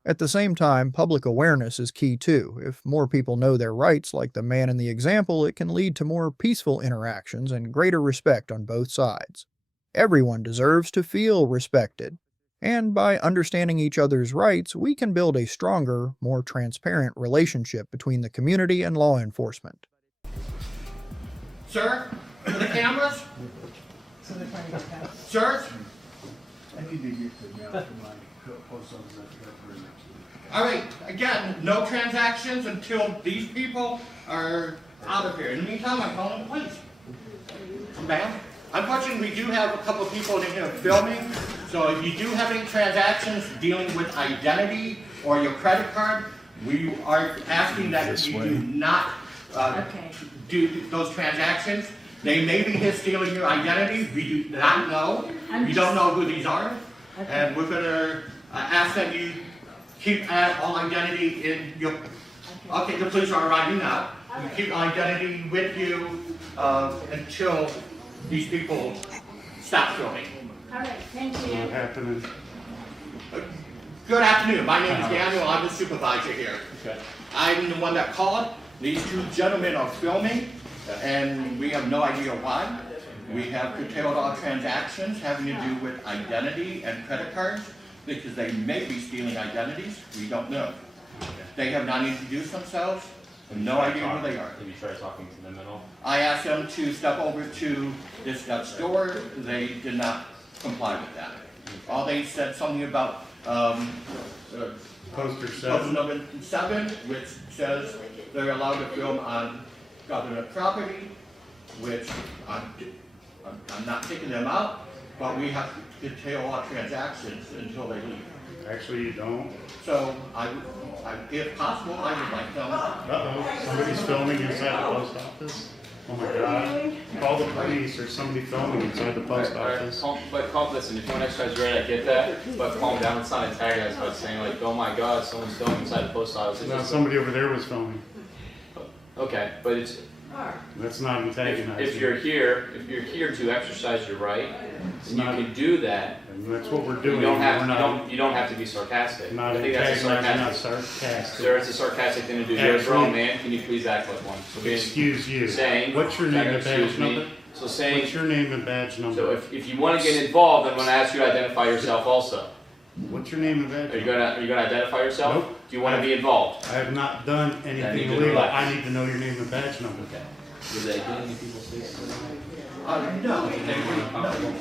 At the same time, public awareness is key too. If more people know their rights, like the man in the example, it can lead to more peaceful interactions and greater respect on both sides. Everyone deserves to feel respected. And by understanding each other's rights, we can build a stronger, more transparent relationship between the community and law enforcement. Sir, for the cameras? Sir? I need to get the mail from my post office. I forgot to bring it. All right, again, no transactions until these people are out of here. In the meantime, I'm calling the police. Ma'am? Unfortunately, we do have a couple of people in here filming, so if you do have any transactions dealing with identity or your credit card, we are asking that you do not do those transactions. They may be here stealing your identity. We do not know. We don't know who these are. And we're going to ask that you keep all identity in your... Okay, the police are arriving now. You keep identity with you until these people stop filming. All right, thank you. What happened? Good afternoon. My name is Daniel. I'm the supervisor here. Okay. I'm the one that called. These two gentlemen are filming, and we have no idea why. We have curtailed all transactions having to do with identity and credit cards because they may be stealing identities. We don't know. They have not introduced themselves. No idea who they are. Have you tried talking to them at all? I asked them to step over to this Dutch door. They did not comply with that. All they said something about poster number 7, which says they're allowed to film on government property, which I'm not taking them out, but we have to curtail all transactions until they leave. Actually, you don't. So, if possible, I would like them. Uh-oh, somebody's filming inside the post office. Oh my God. Call the police. There's somebody filming inside the post office. Listen, if you want to exercise your right, I get that, but calm down. It's not antagonized by saying like, oh my God, someone's filming inside the post office. It's No, just, somebody over there was filming. okay, but it's, That's not antagonizing. if you're here to exercise your right, and you can do that. And that's what we're doing. You don't have, We're not, you don't have to be sarcastic. not I think that's a antagonizing, not sarcastic. sarcastic. Sir, it's a sarcastic thing to do. You're a Actually- grown man. Can you please act like one? So being- Excuse you. Saying. What's your name and Excuse badge me. number? So saying. What's your name and badge number? So if you want to get involved, I'm going to ask you to identify yourself also. What's your name and badge Are you number? gonna identify yourself? Nope. Do you want to be involved? I have not done Then you anything can illegal. relax. I need to know your name and badge number. Okay. Did they get any people say No,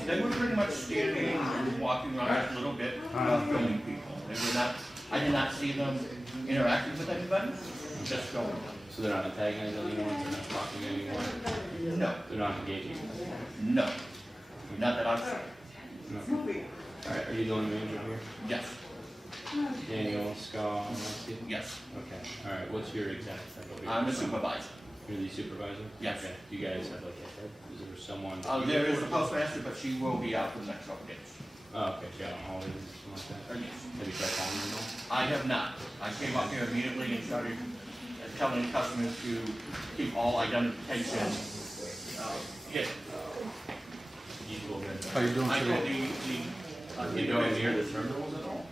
they were pretty much standing and walking around just a little bit, filming people. They were not, I did not see them interacting with anybody, just going. So they're not antagonizing anyone, they're not talking to anyone? No. They're not engaging? No, not that I've seen. No. Alright, are you the only manager here? Yes. Daniel, Scott, Nancy? Yes. Okay, alright, what's your exact title? I'm the supervisor. You're the supervisor? Yes. Okay, do you guys have like a head? Is there someone? There is a postmaster, but she will be out for the next couple days. Oh, okay, got on holidays or something like that? Yes. Have you tried calling them at all? I have not. I came up here immediately and started telling customers to keep all identification hidden. How you doing I today? told You going near the terminals at all?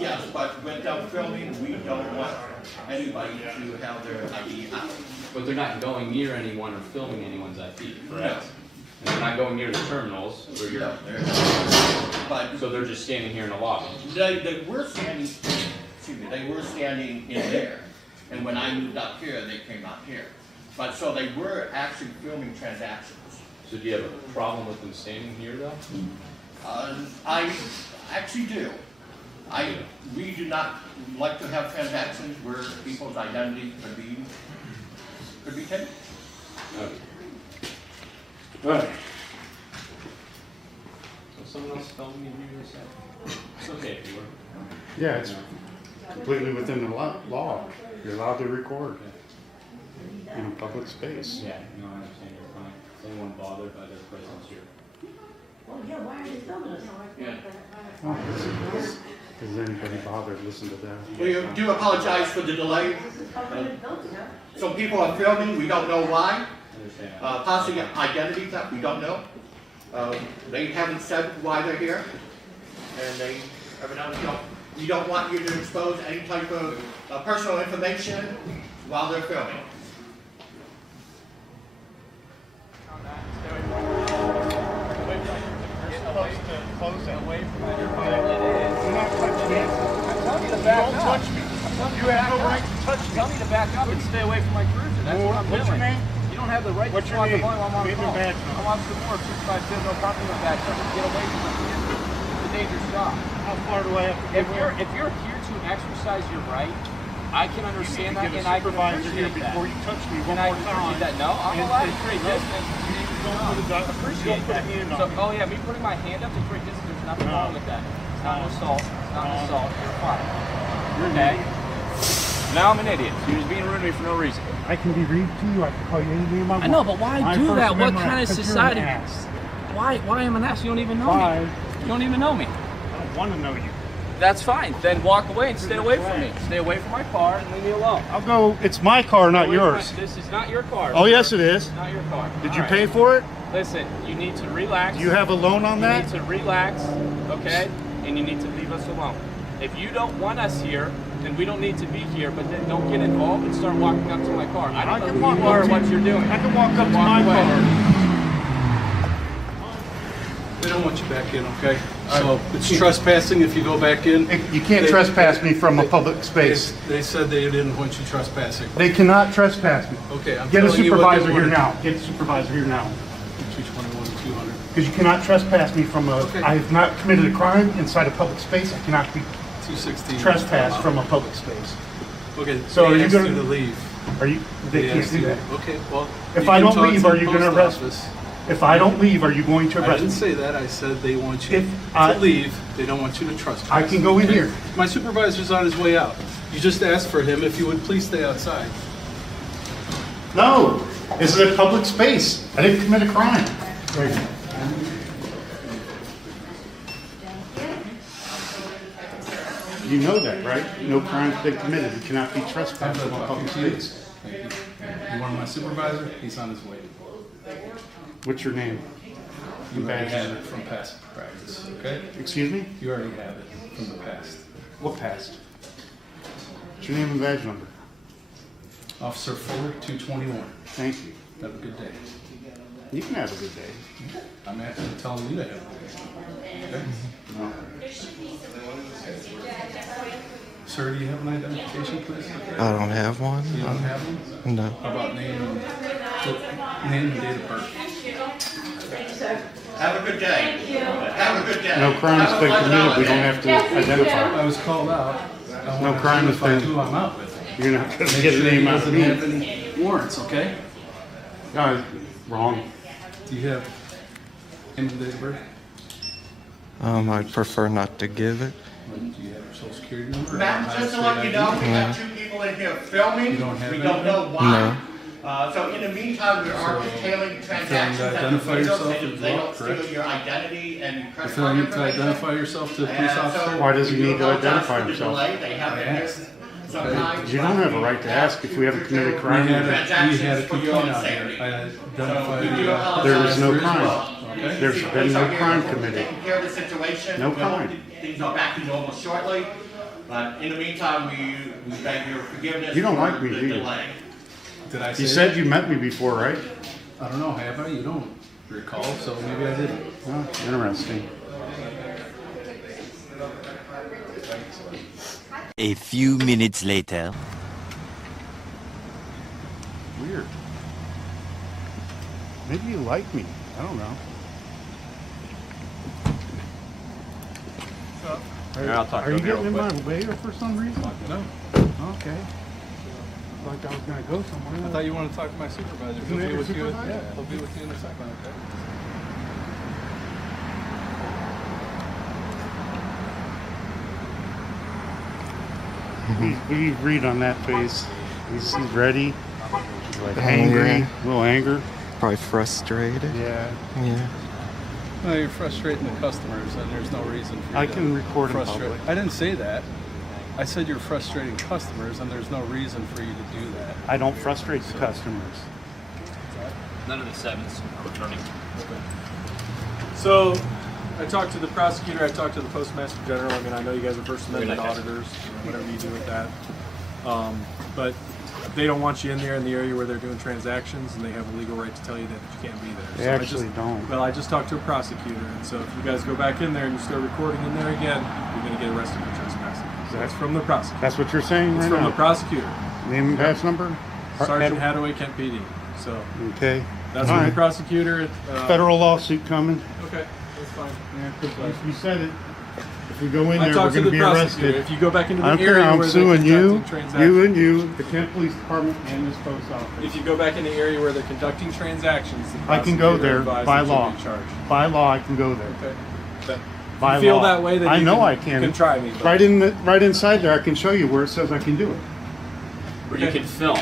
Yes, but without filming, we don't want anybody to have their ID out. But they're not going near anyone or filming anyone's ID, correct? No. And they're not going near the terminals where you're. No, they're not. But So they're just standing here in the lobby. they were standing, excuse me, they were standing in there. And when I moved up here, they came out here. But so they were actually filming transactions. So do you have a problem with them standing here though? I actually do. We do not like to have transactions where people's identity could be taken. Okay. Alright. So someone else filming in here this side? It's okay if you were. Yeah, it's completely within the law. You're allowed to record in a public space. Yeah, no, I understand you're fine. Is anyone bothered by their presence here? Yeah. Does anybody bother to listen to that? We do apologize for the delay. Some people are filming, we don't know why. Possibly identity theft, we don't know. They haven't said why they're here. And they evidently we don't want you to expose any type of personal information while they're filming. Don't touch me. You have no right to touch me. Tell me to back up and stay away from my cruiser. That's what I'm doing. What's your name? You don't have the right What's to your walk the name? line while I'm on Name call. and badge I'm Officer Moore, 65 no parking on badge. Get away from my vehicle. It's a dangerous job. How far do I have to If you're here to exercise your right, I can understand that, and I can appreciate that. before you touch me one And I more can time. appreciate that. No, I'm allowed to create distance. Appreciate that. So, oh yeah, me putting my hand up to create distance, there's nothing wrong with that. It's not an assault. It's not an assault. You're fine. Okay? Now I'm an idiot. You're just being rude to me for no reason. I can be rude to you. I can call you any name I want. I know, but why My do First that? What Amendment kind of right, 'cause you're society? an ass. Why am an ass? You don't even know Why? me. You don't even know me. I don't want to know you. That's fine. Then walk away and stay away from me. Stay away from my car and leave me alone. I'll go. It's my car, not Away from yours. This is not your car. Oh, sir. yes, it is. It's not your car. Did All you right. pay for it? Listen, you need to relax. Do you have a loan on that? You need to relax, okay? And you need to leave us alone. If you don't want us here, then we don't need to be here, but then don't get involved and start walking up to my car. I don't know who you are or what you're doing. I can walk up to Walk my away. car. They don't want you back in, okay? So it's trespassing if you go back in. You can't trespass me from a public space. They said they didn't want you trespassing. They cannot trespass me. Okay, I'm Get a telling you what they supervisor here wanted. now. Get a supervisor here now. 221 and 200. Because you cannot trespass me from a, Okay. I have not committed a crime inside a public space. I cannot be 216. trespassed from a public space. Okay, So they are you asked gonna- you to leave. Are you, they can't asked do you- that. Okay, well. If you I can don't talk leave, to are the you going to post arrest me? office. If I don't leave, are you going to I arrest didn't me? say that. I said they want you If I- to leave. They don't want you to trespass. I can go in Okay? here. My supervisor's on his way out. You just asked for him if you would please stay outside. No, This is a public space. I didn't commit a crime. You know that, right? No crime's been committed. You cannot be trespassing on public space. Thank you. You want my supervisor? He's on his way. What's your name? You already have it from past practice, okay? Excuse me? You already have it from the past. What past? What's your name and badge number? Officer Fuller, 221. Thank you. Have a good day. You can have a good day. I'm actually telling you to have a good day. Okay? No. Sir, do you have an identification, please? I don't have one. You don't have one? No. How about name and date of birth? Have a good day. Have a good day. No crime's been committed. We don't have to identify. I was called out. No crime has been. Who I'm out with. You're not going to Make get sure a he name out of doesn't me. have any warrants, okay? No, wrong. Do you have any date of birth? I'd prefer not to give it. Do you have your social security number? Matt, just to let you know, we have 2 people in here filming. You don't have We any? don't know why. No. So in the meantime, we are detailing transactions to at the identify windows, yourself so as they well, don't steal correct? your identity and You're credit card filling to information. identify yourself to the police And officer? so Why does he we do need to apologize identify for the himself? delay. They have I been here asked. sometimes. You don't have a right to ask if we haven't committed a crime. We had a Transactions for complaint your out own here. safety. I identified we do the apologize There was no for it as crime. well. Okay. There's The been police no are here crime committed. Taking care of the situation. No We hope crime. Things are back to normal shortly. But in the meantime, we beg your forgiveness. You don't for like me, the do you? delay. Did I say You said that? you met me before, right? I don't know, have I? You don't recall, so maybe I didn't. Oh, interesting. A few minutes later. Weird. Maybe you like me. I don't know. Are you getting in my way for some reason? No. Okay. Like I was gonna go somewhere. I thought you wanted to talk to my supervisor. Isn't He'll that be your with you. supervisor? Yeah, he'll be with you in a second, okay? What do you read on that face? He's ready. He's like Angry. angry. A little anger. Probably frustrated. Yeah. Yeah. No, you're frustrating the customers, and there's no reason for you I to can record in frustrate. public. I didn't say that. I said you're frustrating customers, and there's no reason for you to do that. I don't frustrate the customers. None of the sevens are returning. So, I talked to the prosecutor, I talked to the postmaster general. I mean, I know you guys are First Amendment Good night, guys. auditors, whatever you do with that. But they don't want you in there in the area where they're doing transactions, and they have a legal right to tell you that you can't be there. They So actually don't. Well, I just talked to a prosecutor, and so if you guys go back in there and you start recording in there again, you're going to get arrested for trespassing. So that's from the prosecutor. That's what you're saying It's right from now? the prosecutor. Name and badge number? Sergeant Hadaway, Kent PD. So Okay. that's All from right. the prosecutor. Federal lawsuit coming. Okay, that's fine. Yeah, 'cause you said it. If we go in I there, we're talked to going to the be prosecutor. arrested. If you go back into the I don't care. area I'm where they're suing you, conducting transactions. you, the Kent Police Department, and this post office. If you go back in the area where they're conducting transactions, the I can go prosecutor there advised by that you'll law. be charged. By law, I can go there. Okay. But By if you feel law. that way, then I you know can, I can. You can try me. But Right inside there, I can show you where it says I can do it. Or you can film.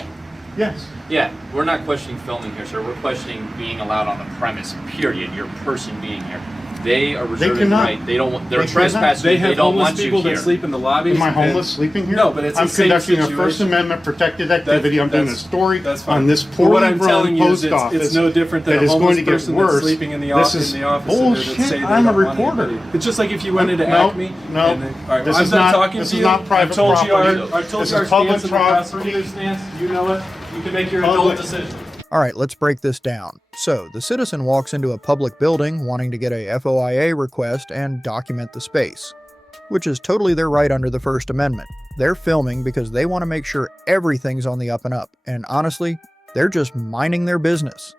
Yes. Yeah, we're not questioning filming here, sir. We're questioning being allowed on the premise, period. Your person being here. They are reserving the cannot. right. They don't want, they're They cannot. trespassing. They They have don't homeless want you people here. that sleep in the lobbies. Am I and- homeless sleeping here? No, but it's I'm the same conducting a situation. First Amendment protected activity. I'm doing a That's- story that's fine. on this But poorly what I'm run telling you is post office. it's no different than that a is homeless going to get person worse. that's sleeping in the, This is in the office. bullshit. And say they I'm a don't want reporter. anybody. It's just like if you went into No, Acme. no. And then, all right, This well, is I'm done not- talking this to is you. not private I told property. you our, I told This you our is public stance in the property. prosecutor's stance. You know it. You can make your Public. adult decision. All right, let's break this down. So, the citizen walks into a public building wanting to get a FOIA request and document the space, which is totally their right under the First Amendment. They're filming because they want to make sure everything's on the up and up, and honestly, they're just minding their business.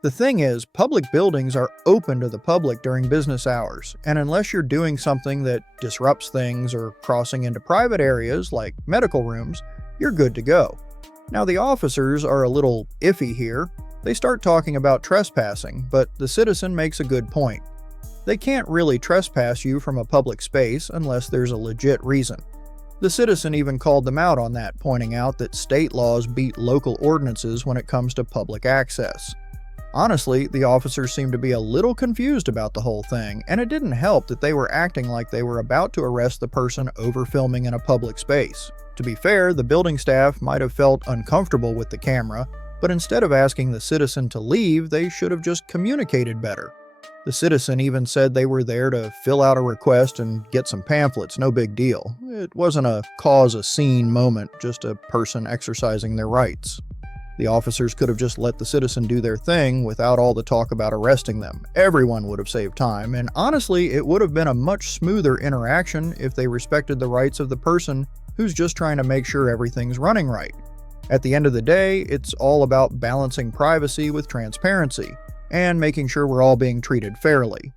The thing is, public buildings are open to the public during business hours, and unless you're doing something that disrupts things or crossing into private areas like medical rooms, you're good to go. Now, the officers are a little iffy here. They start talking about trespassing, but the citizen makes a good point. They can't really trespass you from a public space unless there's a legit reason. The citizen even called them out on that, pointing out that state laws beat local ordinances when it comes to public access. Honestly, the officers seemed to be a little confused about the whole thing, and it didn't help that they were acting like they were about to arrest the person over filming in a public space. To be fair, the building staff might have felt uncomfortable with the camera, but instead of asking the citizen to leave, they should have just communicated better. The citizen even said they were there to fill out a request and get some pamphlets, no big deal. It wasn't a cause a scene moment, just a person exercising their rights. The officers could have just let the citizen do their thing without all the talk about arresting them. Everyone would have saved time, and honestly, it would have been a much smoother interaction if they respected the rights of the person who's just trying to make sure everything's running right. At the end of the day, it's all about balancing privacy with transparency and making sure we're all being treated fairly.